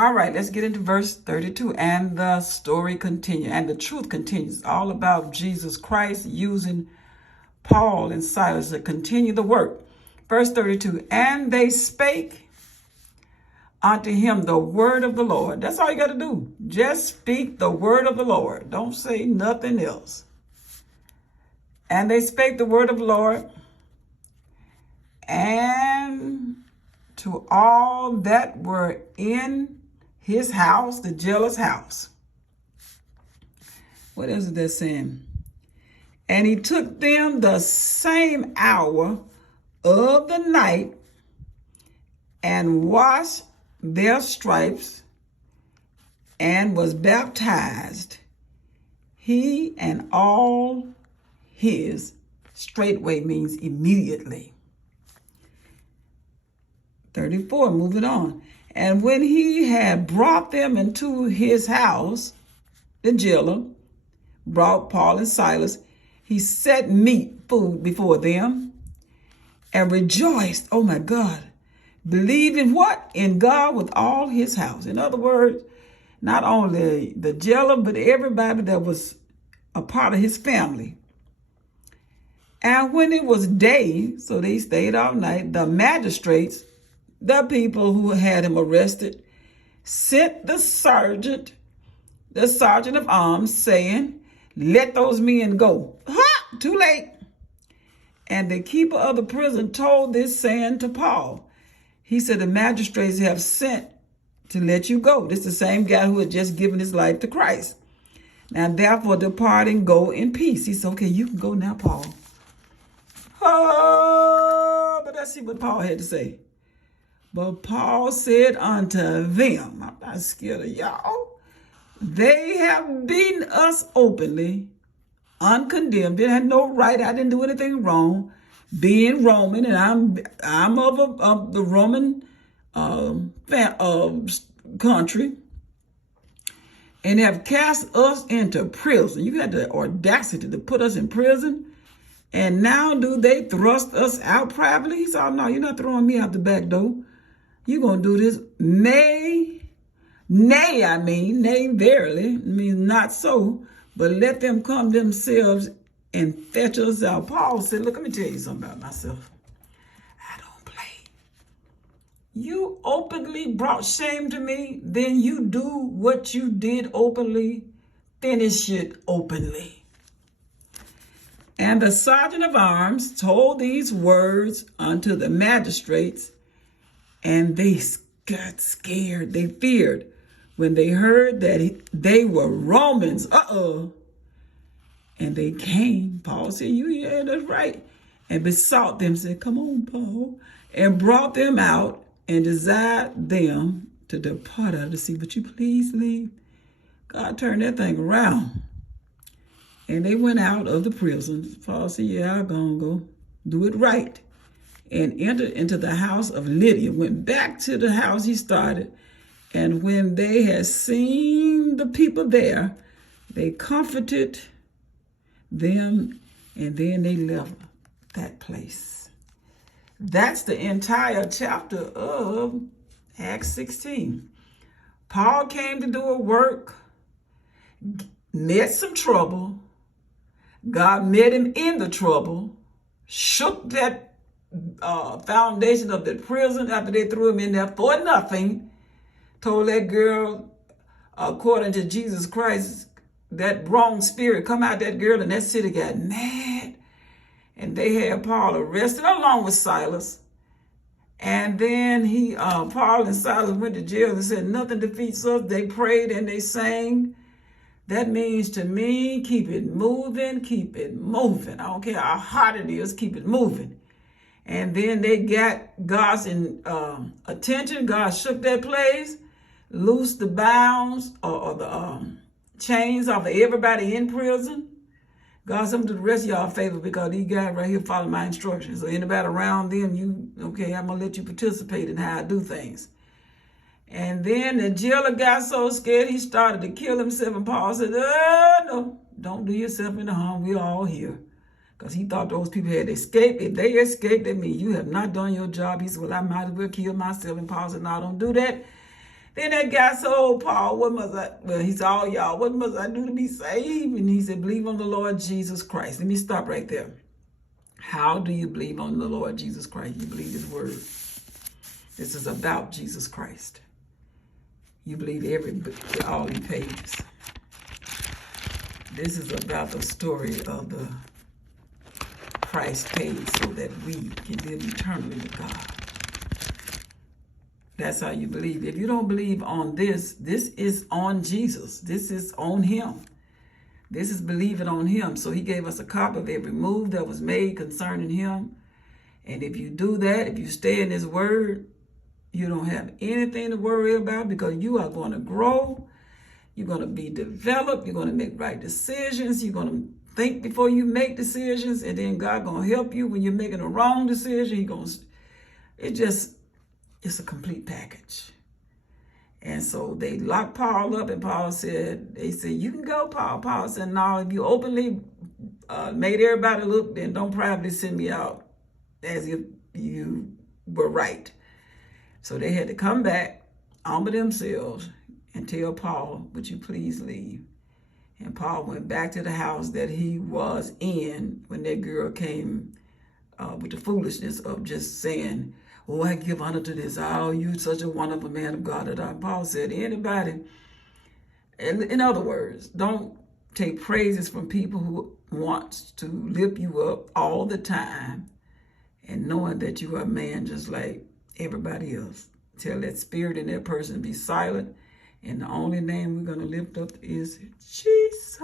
All right, let's get into verse 32. And the story continues, and the truth continues, all about Jesus Christ using Paul and Silas to continue the work. Verse 32, and they spake unto him the word of the Lord. That's all you got to do. Just speak the word of the Lord. Don't say nothing else. And they spake the word of the Lord, and to all that were in his house, the jailer's house. What else is that saying? And he took them the same hour of the night and washed their stripes and was baptized, he and all his. Straightway means immediately. 34, moving on. And when he had brought them into his house, the jailer brought Paul and Silas. He set food before them and rejoiced, oh my God, believing what? In God with all his house. In other words, not only the jailer, but everybody that was a part of his family. And when it was day, so they stayed all night, the magistrates, the people who had him arrested, sent the sergeant of arms, saying, let those men go. Ha! Too late. And the keeper of the prison told this saying to Paul. He said, the magistrates have sent to let you go. This is the same guy who had just given his life to Christ. Now, therefore, depart and go in peace. He said, okay, you can go now, Paul. Oh, but let's see what Paul had to say. But Paul said unto them, I'm not scared of y'all. They have beaten us openly, uncondemned. They had no right. I didn't do anything wrong. Being Roman, and I'm of the Roman country, and have cast us into prison. You had the audacity to put us in prison, and now do they thrust us out privately? He said, oh, no, you're not throwing me out the back door. You're going to do this. Nay, verily, means not so, but let them come themselves and fetch us out. Paul said, look, let me tell you something about myself. I don't play. You openly brought shame to me, then you do what you did openly, finish it openly. And the sergeant of arms told these words unto the magistrates, and they got scared. They feared when they heard that they were Romans. And they came. Paul said, yeah, that's right. And besought them, said, come on, Paul. And brought them out and desired them to depart out of the sea. But you please leave. God turned that thing around. And they went out of the prison. Paul said, yeah, I'm going to go do it right. And entered into the house of Lydia, went back to the house he started. And when they had seen the people there, they comforted them, and then they left that place. That's the entire chapter of Acts 16. Paul came to do a work, met some trouble. God met him in the trouble, shook that foundation of the prison after they threw him in there for nothing, told that girl, according to Jesus Christ, that wrong spirit come out that girl, and that city got mad. And they had Paul arrested along with Silas. And then Paul and Silas went to jail and said, nothing defeats us. They prayed and they sang. That means to me, keep it moving, keep it moving. I don't care how hot it is, keep it moving. And then they got God's attention. God shook that place, loosed the bounds or the chains off of everybody in prison. God, something to the rest of y'all a favor, because these guys right here follow my instructions. So anybody around them, I'm going to let you participate in how I do things. And then the jailer got so scared, he started to kill himself. And Paul said, no, don't do yourself any harm. We're all here. Because he thought those people had escaped. If they escaped, that means you have not done your job. He said, well, I might as well kill myself. And Paul said, no, don't do that. Then that guy said, oh, Paul, what must I, well, he said, oh, y'all, what must I do to be saved? And he said, believe on the Lord Jesus Christ. Let me stop right there. How do you believe on the Lord Jesus Christ? You believe his word. This is about Jesus Christ. You believe all these pages. This is about the story of the Christ paid so that we can live eternally with God. That's how you believe. If you don't believe on this is on Jesus. This is on him. This is believing on him. So he gave us a copy of every move that was made concerning him. And if you do that, if you stay in his word, you don't have anything to worry about because you are going to grow. You're going to be developed. You're going to make right decisions. You're going to think before you make decisions. And then God going to help you when you're making a wrong decision. It's a complete package. And so they locked Paul up, and they said, you can go, Paul. Paul said, no, if you openly made everybody look, then don't privately send me out as if you were right. So they had to come back, humble themselves, and tell Paul, would you please leave? And Paul went back to the house that he was in when that girl came with the foolishness of just saying, oh, I give honor to this. Oh, you such a wonderful man of God. And Paul said, anybody, in other words, don't take praises from people who want to lift you up all the time and knowing that you are a man just like everybody else. Tell that spirit in that person to be silent. And the only name we're going to lift up is Jesus.